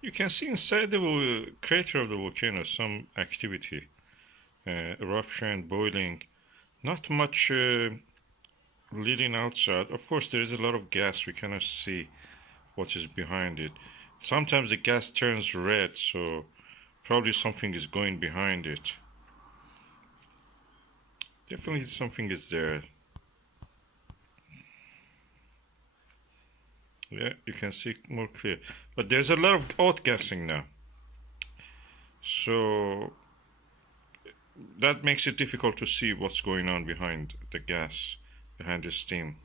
You can see inside the crater of the volcano some activity, eruption, boiling. Not much leading outside. Of course, there is a lot of gas. We cannot see what is behind it. Sometimes the gas turns red, so probably something is going behind it. Definitely something is there. Yeah, you can see more clear. But there's a lot of outgassing now. So that makes it difficult to see what's going on behind the gas, behind the steam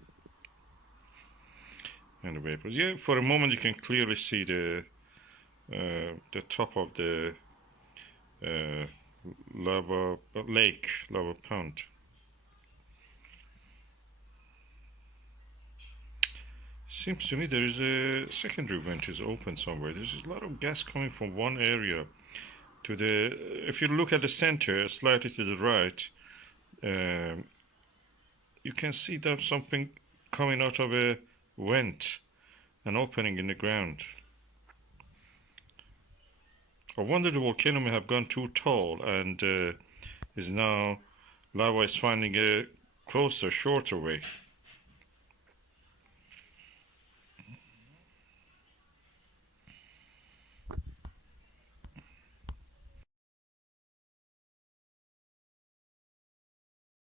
and the vapors. Yeah, for a moment you can clearly see the top of the uh, lava lake, lava pond. Seems to me there is a secondary vent is open somewhere. There's a lot of gas coming from one area to the. If you look at the center, slightly to the right, um, you can see there's something coming out of a vent, an opening in the ground. I wonder the volcano may have gone too tall and is now lava is finding a closer, shorter way.